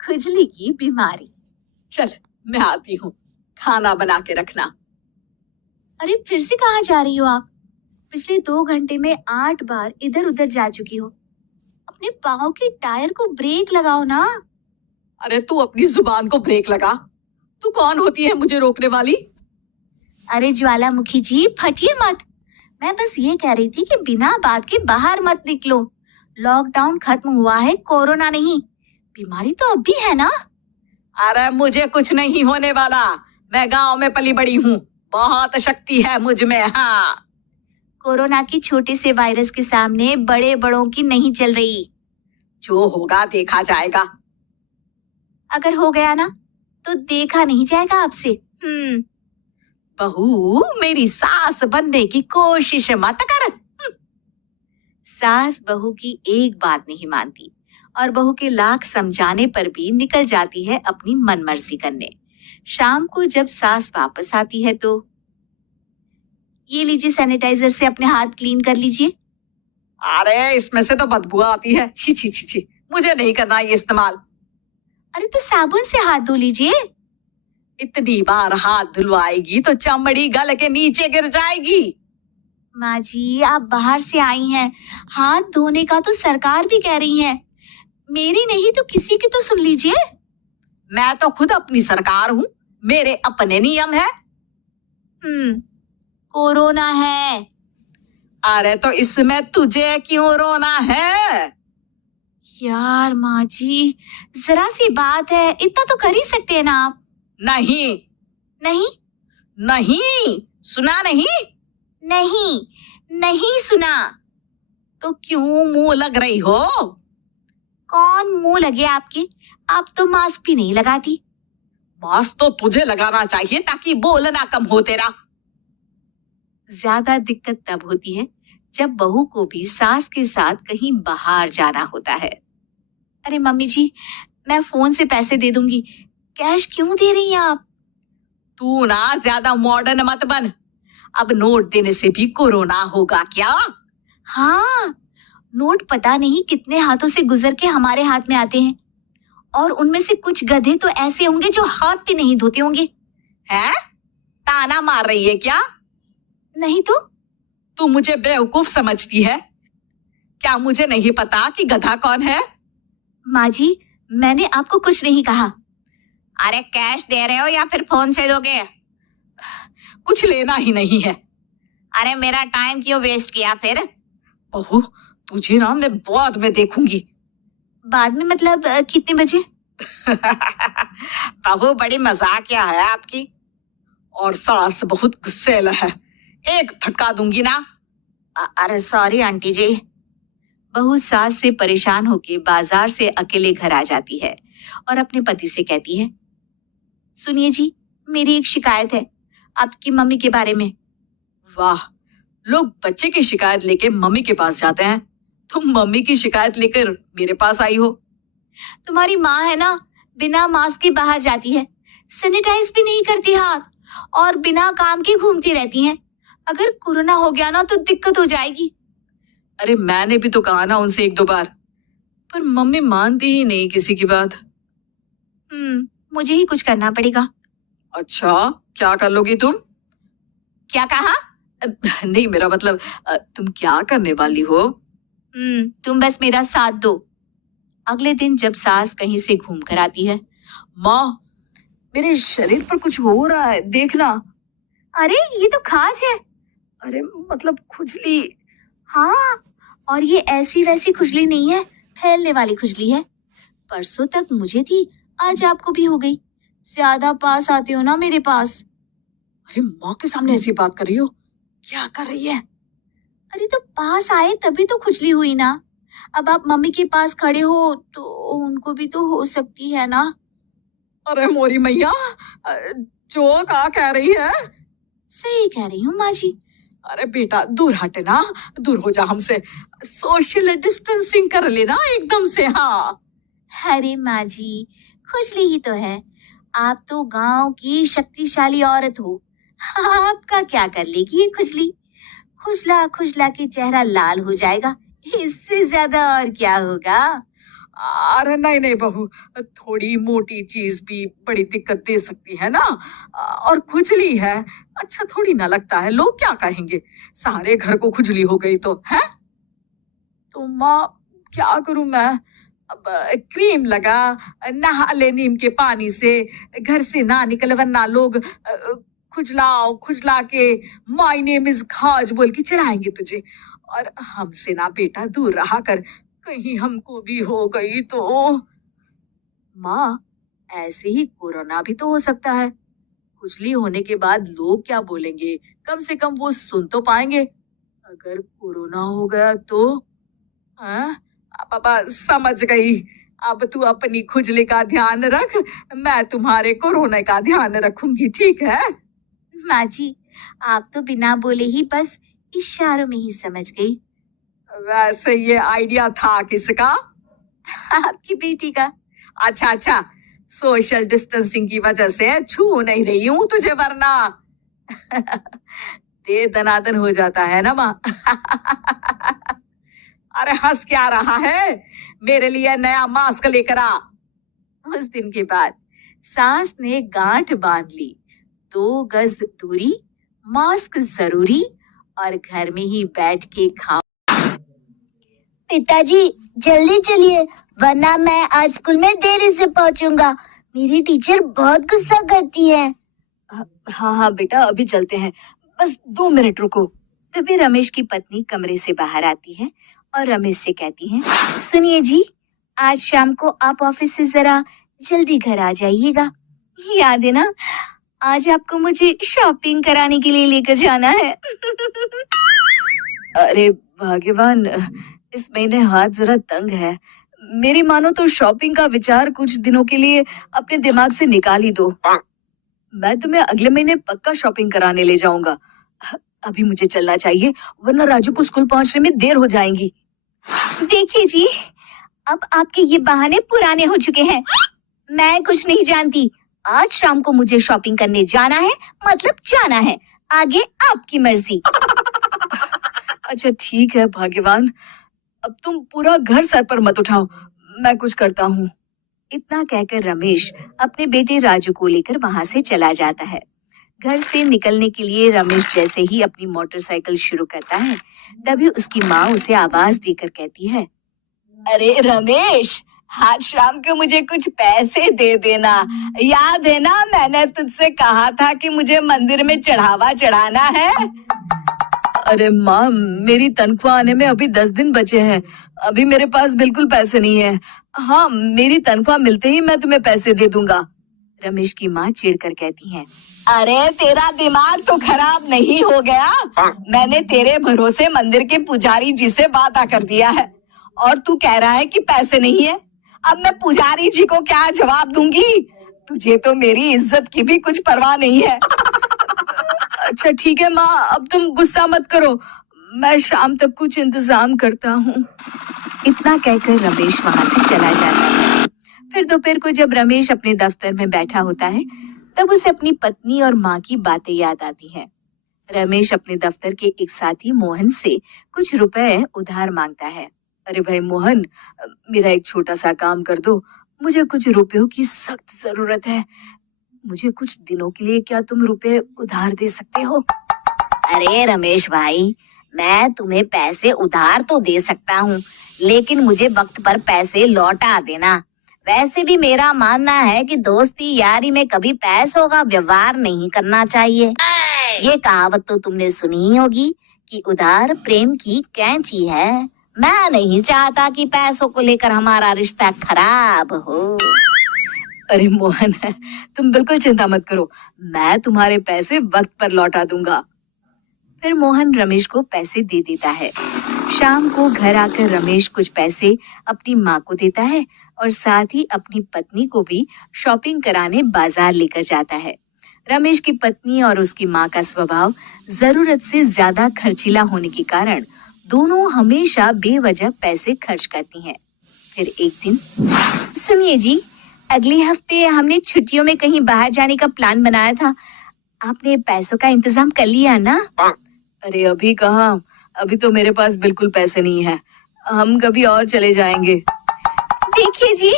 खुजली की बीमारी। चल मैं आती हूँ, खाना बना के रखना। अरे फिर से कहाँ जा रही हो आप? पिछले 2 घंटे में 8 बार इधर उधर जा चुकी हो। अपने पाँव के टायर को ब्रेक लगाओ ना। अरे तू अपनी जुबान को ब्रेक लगा। तू कौन होती है मुझे रोकने वाली? अरे ज्वालामुखी जी, फटिए मत। मैं बस ये कह रही थी कि बिना बात के बाहर मत निकलो। लॉकडाउन खत्म हुआ है, कोरोना नहीं। बीमारी तो अब भी है ना। अरे मुझे कुछ नहीं होने वाला। मैं गांव में पली बड़ी हूँ, बहुत शक्ति है मुझ में। हाँ, कोरोना की छोटे से वायरस के सामने बड़े बड़ों की नहीं चल रही। जो होगा देखा जाएगा। अगर हो गया ना तो देखा नहीं जाएगा आपसे। बहू, मेरी सास बनने की कोशिश मत कर। सास बहू की एक बात नहीं मानती और बहू के लाख समझाने पर भी निकल जाती है अपनी मनमर्जी करने। शाम को जब सास वापस आती है तो ये लीजिए, सैनिटाइजर से अपने हाथ क्लीन कर लीजिए। अरे इसमें से तो बदबू आती है। छी छी छी छी, मुझे नहीं करना ये इस्तेमाल। अरे तो साबुन से हाथ धो लीजिए। इतनी बार हाथ धुलवाएगी तो चमड़ी गल के नीचे गिर जाएगी। माँ जी, आप बाहर से आई हैं, हाथ धोने का तो सरकार भी कह रही है। मेरी नहीं तो किसी की तो सुन लीजिए। मैं तो खुद अपनी सरकार हूँ, मेरे अपने नियम है। कोरोना है। अरे तो इसमें तुझे क्यों रोना है? यार माँ जी, जरा सी बात है, इतना तो कर ही सकते हैं ना आप। नहीं नहीं नहीं, सुना नहीं? नहीं नहीं सुना। तो क्यों मुंह लग रही हो? कौन मुंह लगे आपके? आप तो मास्क भी नहीं लगाती। मास्क तो तुझे लगाना चाहिए ताकि बोलना कम हो तेरा। ज्यादा दिक्कत तब होती है जब बहू को भी सास के साथ कहीं बाहर जाना होता है। अरे मम्मी जी, मैं फोन से पैसे दे दूंगी, कैश क्यों दे रही हैं आप? तू ना ज्यादा मॉडर्न मत बन। अब नोट देने से भी कोरोना होगा क्या? हाँ, नोट पता नहीं कितने हाथों से गुजर के हमारे हाथ में आते हैं और उनमें से कुछ गधे तो ऐसे होंगे जो हाथ भी नहीं धोते होंगे। हैं? ताना मार रही है क्या? नहीं तो। तू मुझे बेवकूफ समझती है क्या? मुझे नहीं पता कि गधा कौन है? माँ जी, मैंने आपको कुछ नहीं कहा। अरे कैश दे रहे हो या फिर फोन से दोगे? कुछ लेना ही नहीं है। अरे मेरा टाइम क्यों वेस्ट किया फिर? बहू, तुझे ना मैं बाद में देखूंगी। बाद में मतलब कितने बजे? बहू बड़ी मजाकिया है आपकी। और सास बहुत गुस्सेल है, एक फटका दूंगी ना। अरे सॉरी आंटी जी। बहू सास से परेशान होके बाजार से अकेले घर आ जाती है और अपने पति से कहती है, सुनिए जी, मेरी एक शिकायत है आपकी मम्मी के बारे में। वाह, लोग बच्चे की शिकायत लेके मम्मी के पास जाते हैं, तुम मम्मी की शिकायत लेकर मेरे पास आई हो। तुम्हारी माँ है ना, बिना मास्क के बाहर जाती है, सैनिटाइज भी नहीं करती हाथ और बिना काम के घूमती रहती हैं। अगर कोरोना हो गया ना तो दिक्कत हो जाएगी। अरे मैंने भी तो कहा ना उनसे 1-2 बार, पर मम्मी मानती ही नहीं किसी की बात। मुझे ही कुछ करना पड़ेगा। अच्छा, क्या कर लोगी तुम? क्या कहा? नहीं, मेरा मतलब तुम क्या करने वाली हो? तुम बस मेरा साथ दो। अगले दिन जब सास कहीं से घूम कर आती है, माँ, मेरे शरीर पर कुछ हो रहा है, देखना। अरे ये तो खाज है। अरे मतलब खुजली। हाँ, और ये ऐसी वैसी खुजली नहीं है, फैलने वाली खुजली है। परसों तक मुझे थी, आज आपको भी हो गई। ज्यादा पास आते हो ना मेरे पास। अरे माँ के सामने ऐसी बात कर रही हो? क्या कर रही है? अरे तो पास आए तभी तो खुजली हुई ना। अब आप मम्मी के पास खड़े हो तो उनको भी तो हो सकती है ना। अरे मोरी मैया, जो क्या कह रही है? सही कह रही हूँ माँ जी। अरे बेटा, दूर हटे ना, दूर हो जा हमसे। सोशल डिस्टेंसिंग कर लेना एकदम से। हाँ। अरे माँ जी, खुजली ही तो है। आप तो गांव की शक्तिशाली औरत हो, आपका क्या कर लेगी ये खुजली? खुजला खुजला के चेहरा लाल हो जाएगा, इससे ज्यादा और क्या होगा? अरे नहीं नहीं बहू, थोड़ी मोटी चीज भी बड़ी दिक्कत दे सकती है ना। और खुजली है, अच्छा थोड़ी ना लगता है, लोग क्या कहेंगे, सारे घर को खुजली हो गई तो है। तो माँ क्या करूं मैं, अब क्रीम लगा, नहा ले नीम के पानी से, घर से ना निकल वरना लोग खुजलाओ खुजला के माय नेम इज खाज बोल के चढ़ाएंगे तुझे। और हमसे ना बेटा दूर रहा कर, कहीं हमको भी हो गई तो। माँ, ऐसे ही कोरोना भी तो हो सकता है, खुजली होने के बाद लोग क्या बोलेंगे, कम से कम वो सुन तो पाएंगे। अगर कोरोना हो गया तो। हाँ, पापा समझ गई, अब तू अपनी खुजली का ध्यान रख, मैं तुम्हारे कोरोना का ध्यान रखूंगी, ठीक है। माँ जी, आप तो बिना बोले ही बस इशारों में ही समझ गई। वैसे ये आइडिया था किसका? आपकी बेटी का। अच्छा अच्छा, सोशल डिस्टेंसिंग की वजह से छू नहीं रही हूं तुझे वरना दे दनादन हो जाता है ना माँ। अरे हंस क्या रहा है, मेरे लिए नया मास्क लेकर आ। उस दिन के बाद सास ने गांठ बांध ली, 2 गज दूरी, मास्क जरूरी, और घर में ही बैठ के खाओ। पिताजी जल्दी चलिए, वरना मैं आज स्कूल में देरी से पहुंचूंगा। मेरी टीचर बहुत गुस्सा करती है। हाँ हाँ बेटा, अभी चलते हैं, बस 2 मिनट रुको। तभी रमेश की पत्नी कमरे से बाहर आती है और रमेश से कहती है, सुनिए जी, आज शाम को आप ऑफिस से जरा जल्दी घर आ जाइएगा। याद है ना, आज आपको मुझे शॉपिंग कराने के लिए लेकर जाना है। अरे भाग्यवान, इस महीने हाथ जरा तंग है, मेरी मानो तो शॉपिंग का विचार कुछ दिनों के लिए अपने दिमाग से निकाल ही दो। मैं तुम्हें अगले महीने पक्का शॉपिंग कराने ले जाऊंगा। अभी मुझे चलना चाहिए, वरना राजू को स्कूल पहुंचने में देर हो जाएगी। देखिए जी, अब आपके ये बहाने पुराने हो चुके हैं। मैं कुछ नहीं जानती, आज शाम को मुझे शॉपिंग करने जाना है, मतलब जाना है, आगे आपकी मर्जी। अच्छा ठीक है भाग्यवान, अब तुम पूरा घर सर पर मत उठाओ, मैं कुछ करता हूँ। इतना कहकर रमेश अपने बेटे राजू को लेकर वहां से चला जाता है। घर से निकलने के लिए रमेश जैसे ही अपनी मोटरसाइकिल शुरू करता है, तभी उसकी माँ उसे आवाज देकर कहती है, अरे रमेश, आज शाम को मुझे कुछ पैसे दे देना। याद है ना, मैंने तुझसे कहा था कि मुझे मंदिर में चढ़ावा चढ़ाना है। अरे माँ, मेरी तनख्वाह आने में अभी 10 दिन बचे हैं, अभी मेरे पास बिल्कुल पैसे नहीं है। हाँ, मेरी तनख्वाह मिलते ही मैं तुम्हें पैसे दे दूंगा। रमेश की माँ चिढ़कर कहती है, अरे तेरा दिमाग तो खराब नहीं हो गया? मैंने तेरे भरोसे मंदिर के पुजारी जी से वादा कर दिया है और तू कह रहा है कि पैसे नहीं है। अब मैं पुजारी जी को क्या जवाब दूंगी? तुझे तो मेरी इज्जत की भी कुछ परवाह नहीं है। अच्छा ठीक है माँ, अब तुम गुस्सा मत करो, मैं शाम तक कुछ इंतजाम करता हूँ। इतना कहकर रमेश वहां से चला जाता है। फिर दोपहर को जब रमेश अपने दफ्तर में बैठा होता है, तब उसे अपनी पत्नी और माँ की बातें याद आती हैं। रमेश अपने दफ्तर के एक साथी मोहन से कुछ रुपए उधार मांगता है। अरे भाई मोहन, मेरा एक छोटा सा काम कर दो, मुझे कुछ रुपयों की सख्त जरूरत है, मुझे कुछ दिनों के लिए क्या तुम रुपए उधार दे सकते हो? अरे रमेश भाई, मैं तुम्हें पैसे उधार तो दे सकता हूँ, लेकिन मुझे वक्त पर पैसे लौटा देना। वैसे भी मेरा मानना है कि दोस्ती यारी में कभी पैसों का व्यवहार नहीं करना चाहिए। ये कहावत तो तुमने सुनी ही होगी कि उधार प्रेम की कैंची है। मैं नहीं चाहता कि पैसों को लेकर हमारा रिश्ता खराब हो। अरे मोहन, तुम बिल्कुल चिंता मत करो, मैं तुम्हारे पैसे वक्त पर लौटा दूंगा। फिर मोहन रमेश को पैसे दे देता है। शाम को घर आकर रमेश कुछ पैसे अपनी माँ को देता है और साथ ही अपनी पत्नी को भी शॉपिंग कराने बाजार लेकर जाता है। रमेश की पत्नी और उसकी माँ का स्वभाव जरूरत से ज्यादा खर्चीला होने के कारण दोनों हमेशा बेवजह पैसे खर्च करती हैं। फिर एक दिन, सुनिए जी, अगले हफ्ते हमने छुट्टियों में कहीं बाहर जाने का प्लान बनाया था, आपने पैसों का इंतजाम कर लिया ना? अरे अभी कहाँ, अभी तो मेरे पास बिल्कुल पैसे नहीं है, हम कभी और चले जाएंगे। देखिए जी,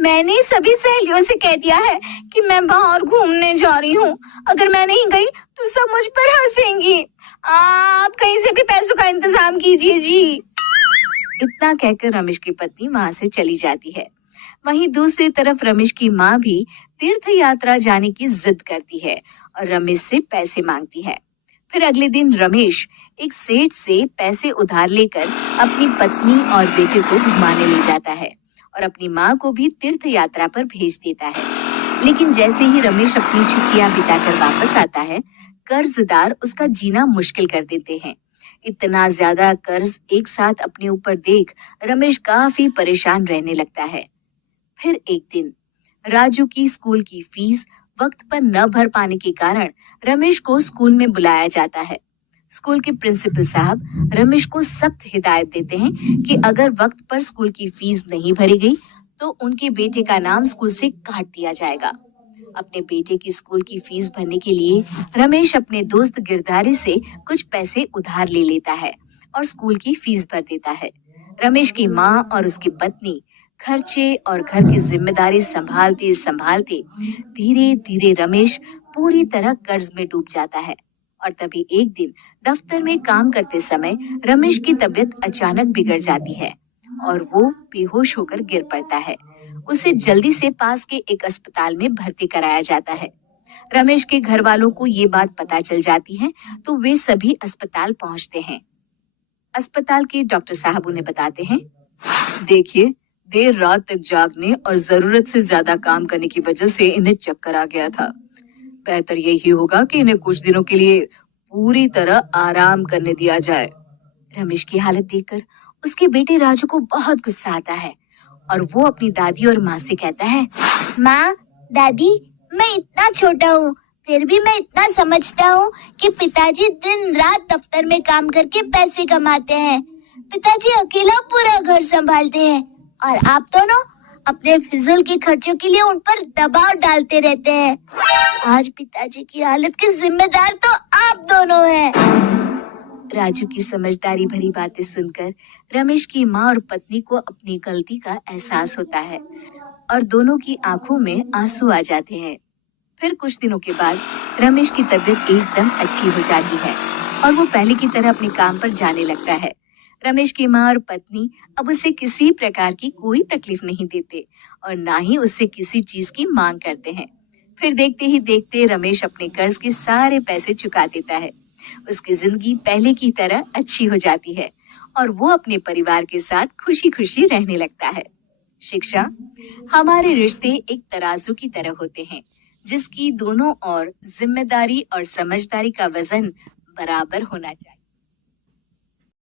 मैंने सभी सहेलियों से कह दिया है कि मैं बाहर घूमने जा रही हूँ। अगर मैं नहीं गई तो सब मुझ पर हंसेंगी। आप कहीं से भी पैसों का इंतजाम कीजिए जी। इतना कहकर रमेश की पत्नी वहां से चली जाती है। वहीं दूसरी तरफ रमेश की माँ भी तीर्थ यात्रा जाने की जिद करती है और रमेश से पैसे मांगती है। फिर अगले दिन रमेश एक सेठ से पैसे उधार लेकर अपनी पत्नी और बेटे को घुमाने ले जाता है और अपनी माँ को भी तीर्थ यात्रा पर भेज देता है। लेकिन जैसे ही रमेश अपनी छुट्टियां बिताकर वापस आता है, कर्जदार उसका जीना मुश्किल कर देते हैं। इतना ज्यादा कर्ज एक साथ अपने ऊपर देख रमेश काफी परेशान रहने लगता है। फिर एक दिन राजू की स्कूल की फीस वक्त पर न भर पाने के कारण रमेश को स्कूल में बुलाया जाता है। स्कूल के प्रिंसिपल साहब रमेश को सख्त हिदायत देते हैं कि अगर वक्त पर स्कूल की फीस नहीं भरी गई तो उनके बेटे का नाम स्कूल से काट दिया जाएगा। अपने बेटे की स्कूल की फीस भरने के लिए रमेश अपने दोस्त गिरधारी से कुछ पैसे उधार ले लेता है और स्कूल की फीस भर देता है। रमेश की माँ और उसकी पत्नी खर्चे और घर की जिम्मेदारी संभालते संभालते धीरे धीरे रमेश पूरी तरह कर्ज में डूब जाता है। और तभी एक दिन दफ्तर में काम करते समय रमेश की तबीयत अचानक बिगड़ जाती है और वो बेहोश होकर गिर पड़ता है। उसे जल्दी से पास के एक अस्पताल में भर्ती कराया जाता है। रमेश के घर वालों को ये बात पता चल जाती है तो वे सभी अस्पताल पहुंचते हैं। अस्पताल के डॉक्टर साहब उन्हें बताते हैं, देखिए, देर रात तक जागने और जरूरत से ज्यादा काम करने की वजह से इन्हें चक्कर आ गया था। बेहतर यही होगा कि इन्हें कुछ दिनों के लिए पूरी तरह आराम करने दिया जाए। रमेश की हालत देखकर उसके बेटे राजू को बहुत गुस्सा आता है और वो अपनी दादी और माँ से कहता है, माँ, दादी, मैं इतना छोटा हूँ, फिर भी मैं इतना समझता हूँ कि पिताजी दिन रात दफ्तर में काम करके पैसे कमाते हैं। पिताजी अकेला पूरा घर संभालते हैं और आप दोनों अपने फिजूल के खर्चों के लिए उन पर दबाव डालते रहते हैं। आज पिताजी की हालत के जिम्मेदार तो आप दोनों हैं। राजू की समझदारी भरी बातें सुनकर रमेश की माँ और पत्नी को अपनी गलती का एहसास होता है और दोनों की आंखों में आंसू आ जाते हैं। फिर कुछ दिनों के बाद रमेश की तबीयत एकदम अच्छी हो जाती है और वो पहले की तरह अपने काम पर जाने लगता है। रमेश की माँ और पत्नी अब उसे किसी प्रकार की कोई तकलीफ नहीं देते और ना ही उससे किसी चीज की मांग करते हैं। फिर देखते ही देखते रमेश अपने कर्ज के सारे पैसे चुका देता है। उसकी जिंदगी पहले की तरह अच्छी हो जाती है और वो अपने परिवार के साथ खुशी खुशी रहने लगता है। शिक्षा, हमारे रिश्ते एक तराजू की तरह होते हैं जिसकी दोनों ओर जिम्मेदारी और समझदारी का वजन बराबर होना चाहिए।